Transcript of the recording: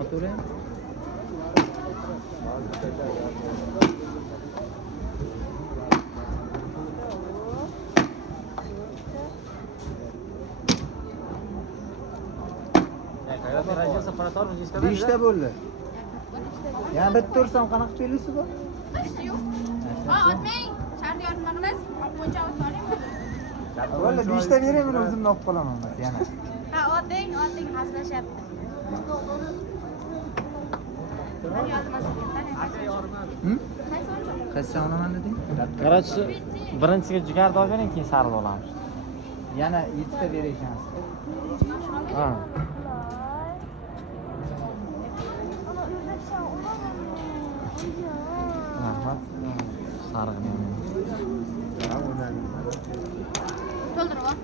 Oturing. Beshta bo'ldi. Yana bitta tursam qanaqa kelisi bor? Otmang. Shart nima qilasiz? Qo'nchani soling. Bo'ldi, beshta bering, men o'zimni olib qolaman yana. Ha, oting, haslashyapti. Qaysi olaman deding? Короче, birinchiga jigarni olib bering, keyin sariq olamiz. Yana 7 ta berishamiz. Ha. Rahmat. Sariqni To'ldirib ol.